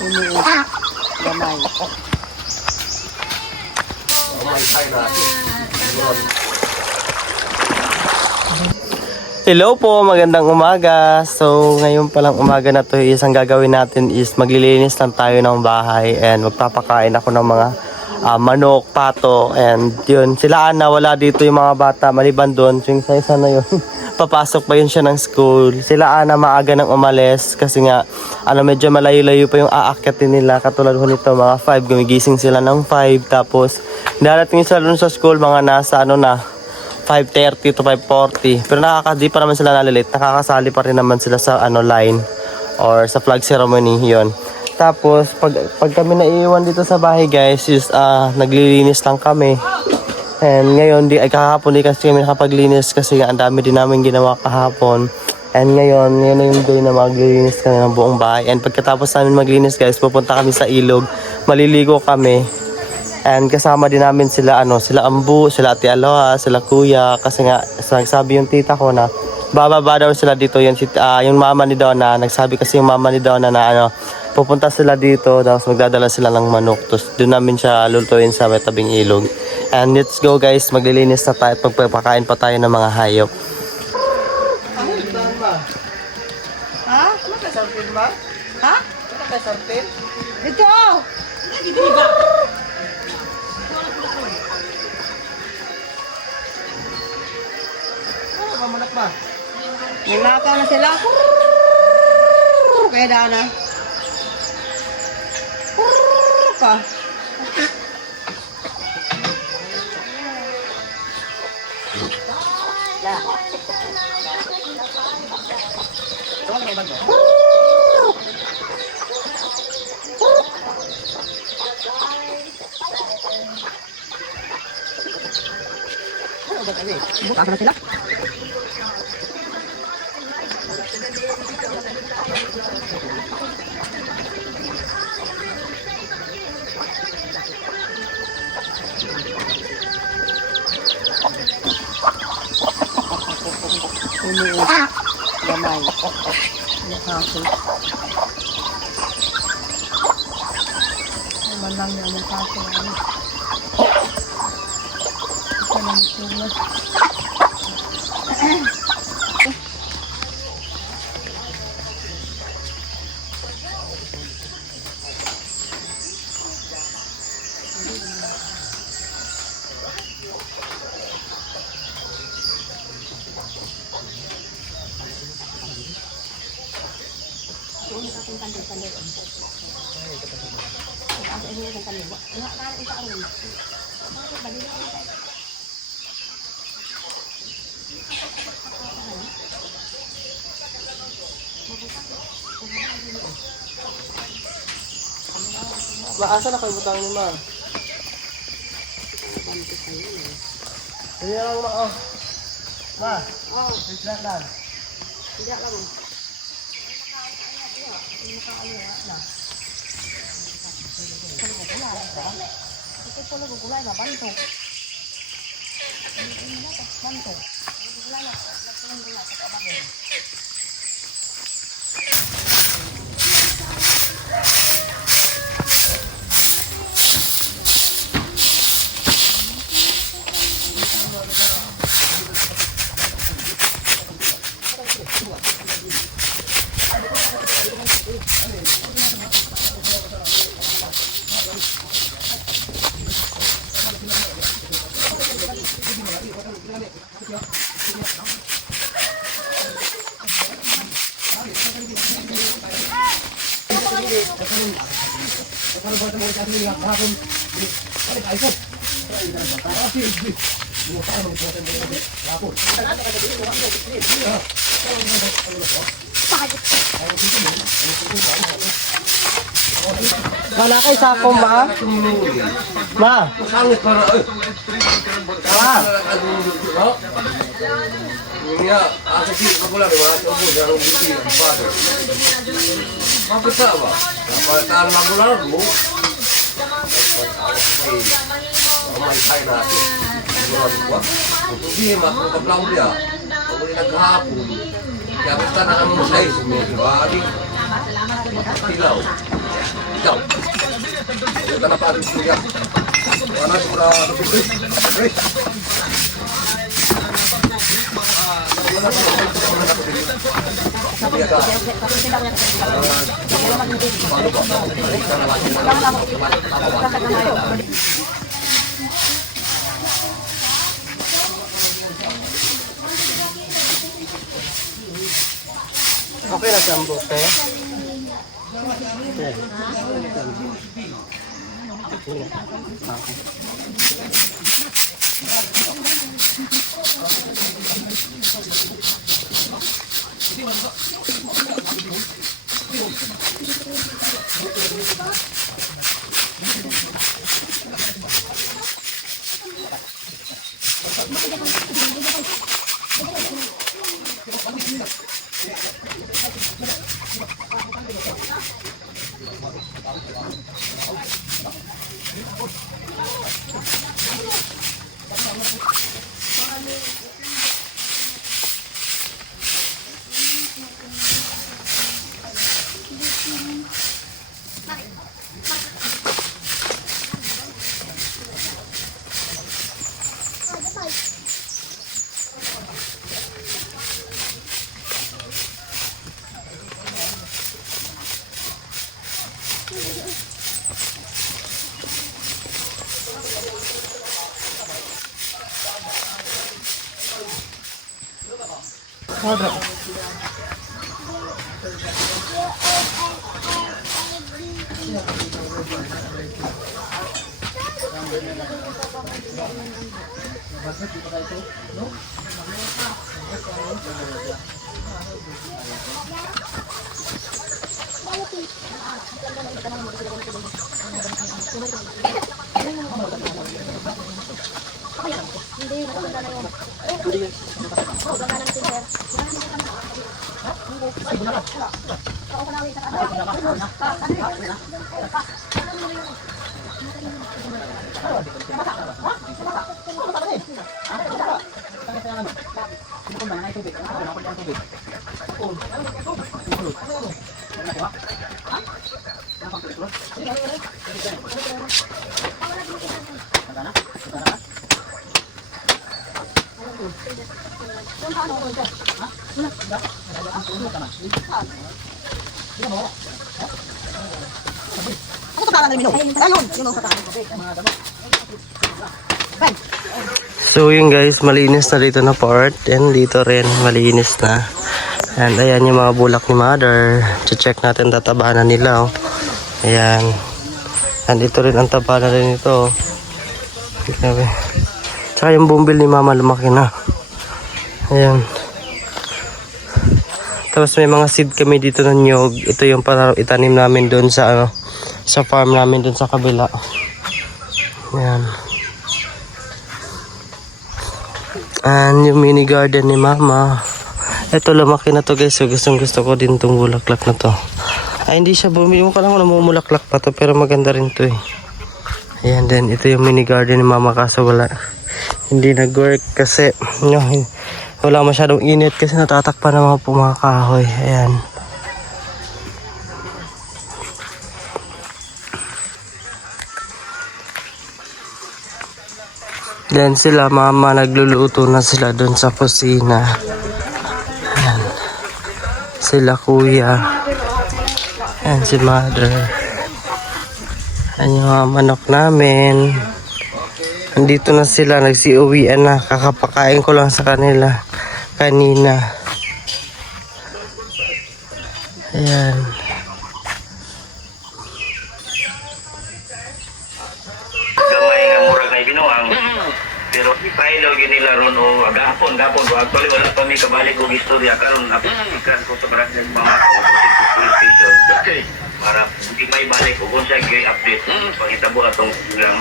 Iniit. Gamay. Hello po, magandang umaga. So, ngayon palang umaga na to, isang gagawin natin is maglilinis lang tayo ng bahay and magpapakain ako ng mga manok, pato, and yun. Sila Ana, wala dito yung mga bata, maliban doon. Yung sa isa na yun, papasok pa yun siya ng school. Sila Ana maaga nang umalis kasi nga, medyo malayo-layo pa yung aakyatin nila. Katulad ko nito, mga 5, gumigising sila ng 5. Tapos, darating sila dun sa school, mga nasa 5:30 to 5:40. Pero di pa naman sila nalilate. Nakakasali pa rin naman sila sa line or sa flag ceremony, yon. Tapos pag kami naiiwan dito sa bahay, guys, is naglilinis lang kami. And ngayon kahapon di kasi kami nakapaglinis kasi ang dami din namin ginawa kahapon. And ngayon na yung day na maglilinis kami ng buong bahay. And pagkatapos namin maglinis, guys, pupunta kami sa ilog. Maliligo kami. And kasama din namin sila sila Ambu, sila Ate Aloha, sila Kuya, kasi nga nagsabi yung tita ko na bababa daw sila dito, yung mama ni Donna, nagsabi kasi yung mama ni Donna na pupunta sila dito, tapos magdadala sila ng manok, tapos doon namin siya lulutuin sa may tabing ilog. And let's go, guys, maglilinis na tayo, pagpapakain pa tayo ng mga hayop. Ha? Ano ka sartin ba? Ha? Ano ka sartin? Ito! Mamalak ba? Nilakaw na sila. Kaya daan na. Pa. Buka na sila. Iniit. Gamay. Nakakit. Naman lang na ang kaso. Ito na nito. Maasa na kayo butang ni Ma? Hindi lang Ma, oh. Ma, wait lang lang. Tidak lang. Ito po lang gulay ba? Banto. Banto. Gulay na. Gulay sa kabagay. Wala kay sako, Ma? Ma? Ya, aku sih pula di mana coba dalam bukti apa tu. Apa tak apa? Apa tak lagu lagu? Amai kai na. Bulan kuat. Untuk dia masuk ke belang dia. Kemudian nak hapun. Yang kita nak anu saya semua balik. Tilau. Ikaw. Ito na pa rin siya. Wala sura Chris. Chris. Okay na siya ang buke. So yun guys, malinis na dito na part and dito rin malinis na. And ayan yung mga bulak ni mother. Check natin tatabanan nila oh. Ayan. And ito rin ang taba na rin ito. Grabe. Tsaka yung bumbil ni mama lumaki na. Ayan. Tapos may mga seed kami dito ng nyog. Ito yung para itanim namin doon sa ano, sa farm namin doon sa kabila. Ayan. And yung mini garden ni mama. Ito lumaki na to guys. So gustong gusto ko din tong bulaklak na to. Ay hindi siya bumili mo ka lang namumulaklak pa to. Pero maganda rin to eh. Ayan din. Ito yung mini garden ni mama. Kaso wala. Hindi nag-work kasi wala masyadong init. Kasi natatakpan ng mga kahoy. Ayan. Then sila mama nagluluto na sila doon sa kusina. Ayan. Sila kuya. Ayan si mother. Ayan yung mga manok namin. Nandito na sila. Nagsiuwian na. Kakapakain ko lang sa kanila kanina. Ayan. Gamay nga murag na binuang. Pero ipahilo yun nila ron o agapon. Actually wala pa may kabalik o istorya karon ikan ko sa barangay mga police station. Okay. Para hindi may balik o kung siya update. Pangitabo atong lang.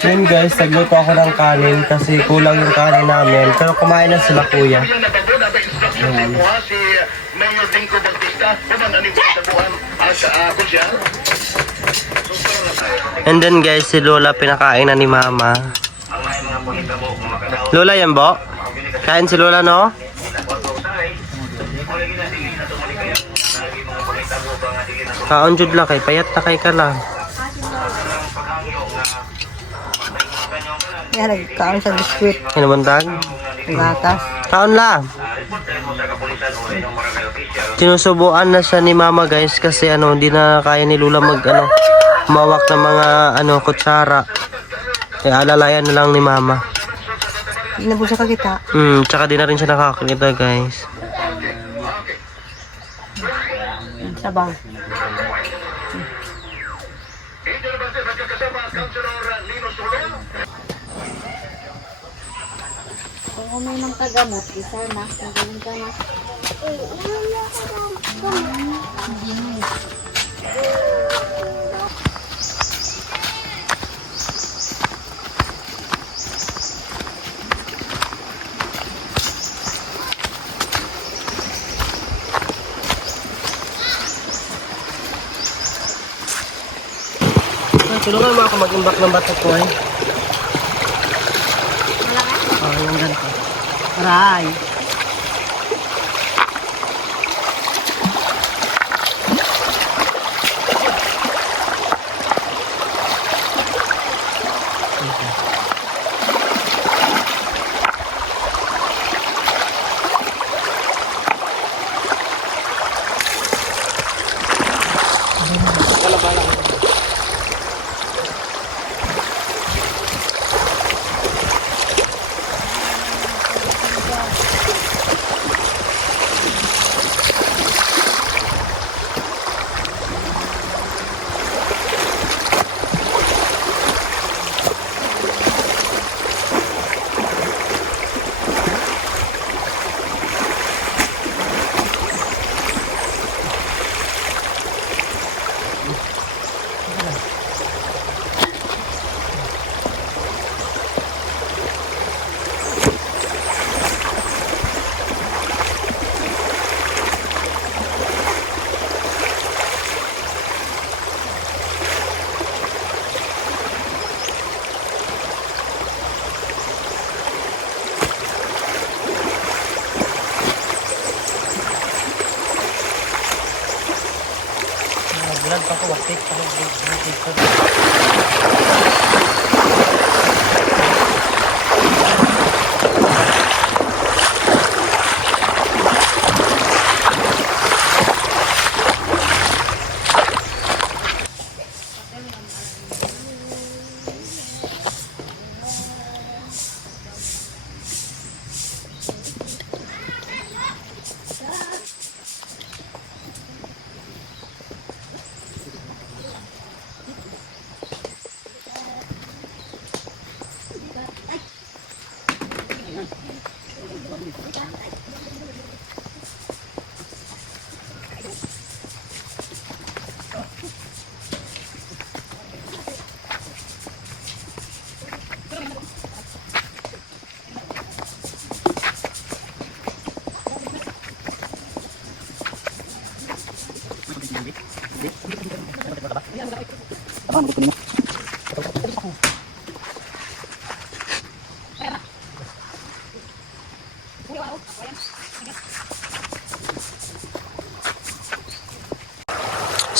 Yun guys, nagluto ako ng kanin kasi kulang yung kanin namin. Pero kumain na sila kuya. Ayan. Si Mayor Dinko Bautista, kumang anibutabuhan ako siya. And then guys, si Lola pinakain na ni mama. Ang mga pangitabo makadaw. Lola yan bo? Kain si Lola no? Kaon jud la kay payat na kay ka lang. Yan, nagkaon sa biskwit. Hinamantag. Gatas. Kaon la. Sinusubuan na siya ni mama guys kasi hindi na kaya ni Lula mawak ng mga kutsara. Kaya alalayan na lang ni mama. Hindi na po siya kakita. Tsaka di na rin siya nakakakita guys. Sabang. Kung uminom ka gamot, isa na. Magaling ka na. Tulungan mo ako mag-imbak ng batok ko eh. Yung ganito. Aray. Bulan pa ko waktik pa ko.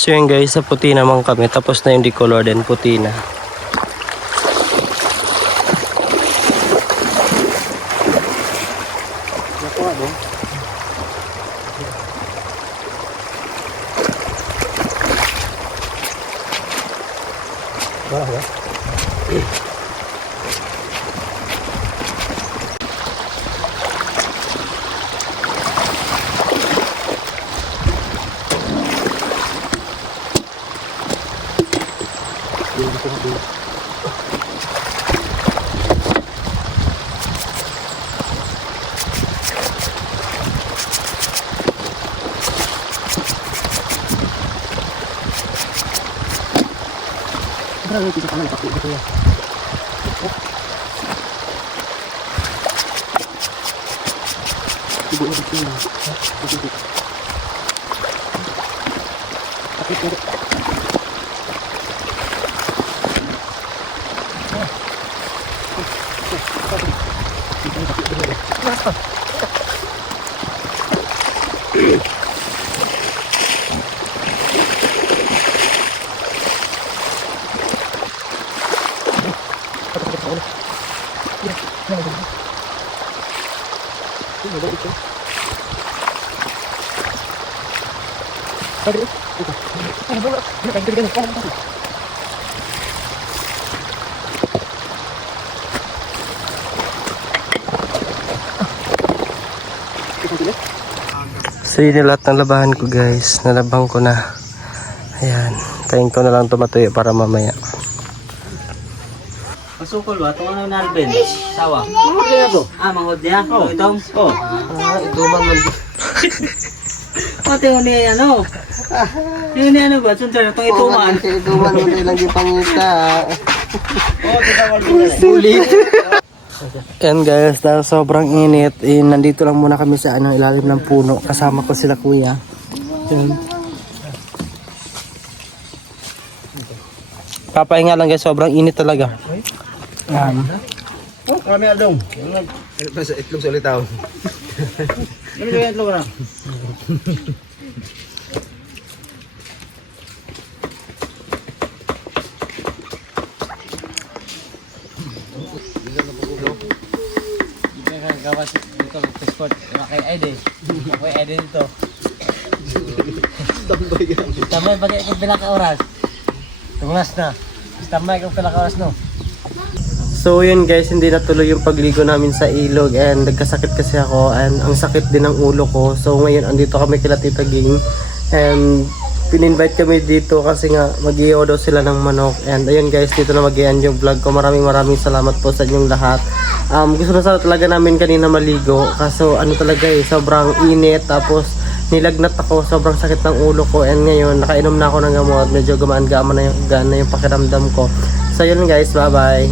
So yun guys, sa puti naman kami. Tapos na yung decolor din, puti na. So yun yung lahat ng labahan ko guys. Nalabang ko na. Ayan. Tayin ko na lang tumatuyo para mamaya. Masukol ba? Ito ano nalben? Sawa? Mangod niya to. Mangod niya? Oo. Itong? Oo. Ituman man. Pati yung niya ano? Yung niya ano ba? Sundan itong ituman. Ituman mo tayo lang yung pangita. Sulit. Yan guys, dahil sobrang init, nandito lang muna kami sa ilalim ng puno. Kasama ko sila kuya. Yan. Papahinga lang guys, sobrang init talaga. Kami adong. Itlog sa litaw. Ano yung itlog na? Gawas dito Peskot. Kay Ede. Kay Ede dito. Tambay pati ko pila ka oras. Tungas na. Tambay ko pila ka oras no. So yun guys, hindi natuloy yung pagligo namin sa ilog and nagkasakit kasi ako and ang sakit din ng ulo ko. So ngayon andito kami kila Tita Ging and pin-invite kami dito kasi nga mag-i-o daw sila ng manok. And ayun guys, dito na mag-i-end yung vlog ko. Maraming salamat po sa inyong lahat. Gusto na sana talaga namin kanina maligo kaso ano talaga sobrang init tapos nilagnat ako, sobrang sakit ng ulo ko and ngayon nakainom na ako ng gamot, medyo gaan na yung pakiramdam ko. So yun guys, bye bye.